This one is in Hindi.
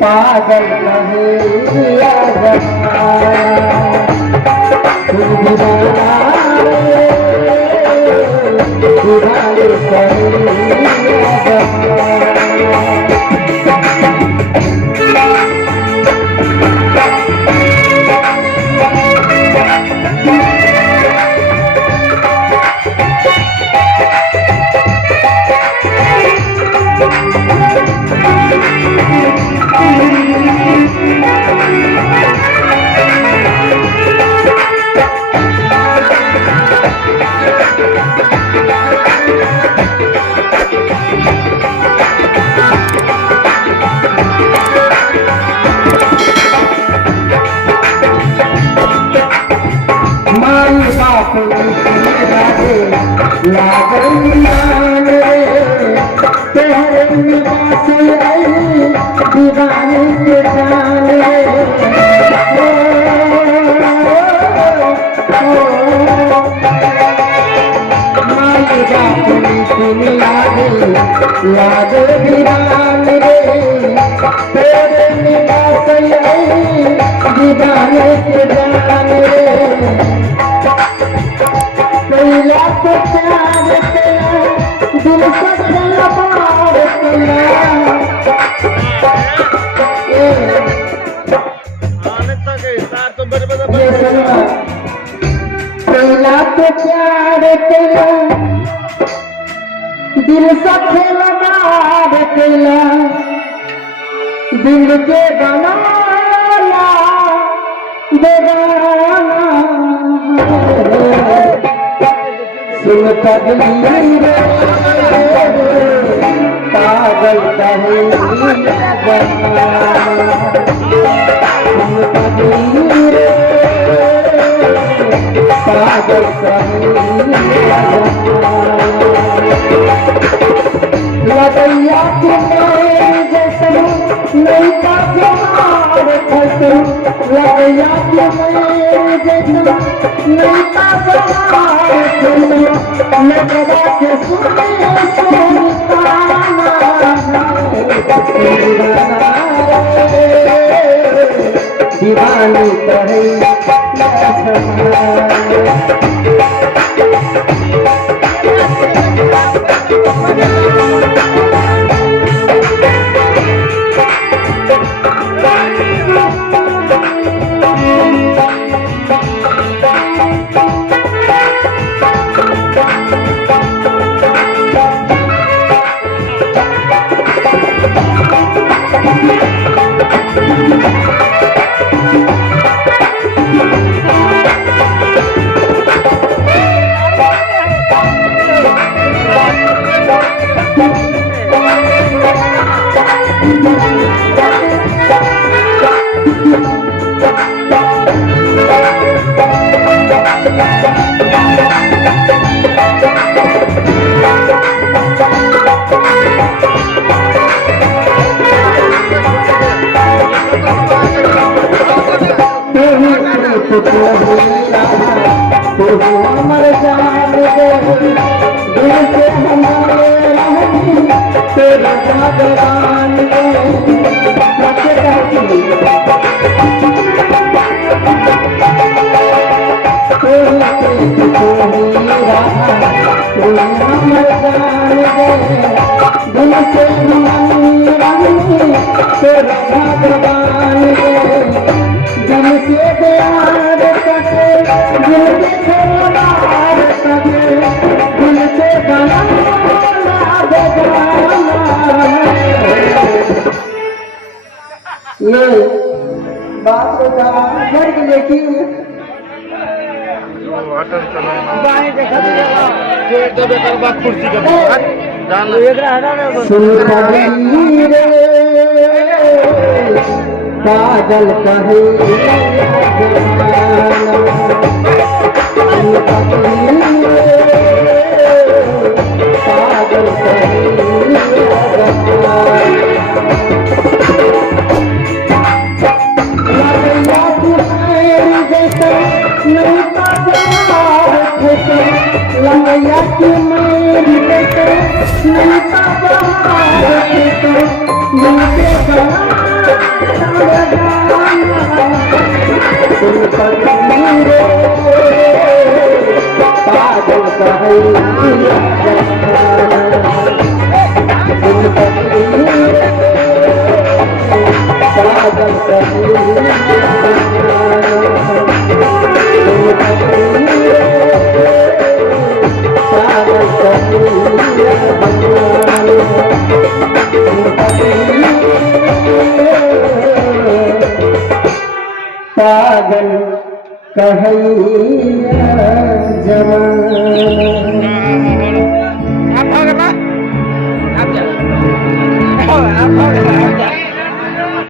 पागल कहेगा याद दीवान रे तेरे निवास दीवाने के जान रे कैला तो प्यार तेरा दिल से चला पार तेरा कैला तो प्यार तेरा दिल से खेलना खेला दिल के बनाया बेगाना सुन तकदीर पागल कहेगा सुन तकदीर पागल कहेगा लगैया के जैसे नहीं का प्यार फंसे लगैया के जैसे नहीं का प्यार फंसे लगवा के सुने दीवानी करे हमर जान दे दिल से हमारे तेरा भगवान हमर जान दे दिल से हमारे तेरा भगवान जम के प्यार सके दिल के खिलवाड़ सके दिल से बनाना बेगाना ये बात को कहा घर की बेटी बाएं देखा जो दबे कर बात कुर्सी का जान पागल कहे पागल लंगैया की मेरी बेटे नहीं पापा मुझे पागल पागल कहैया जवान आप भागला आप जा आप भागला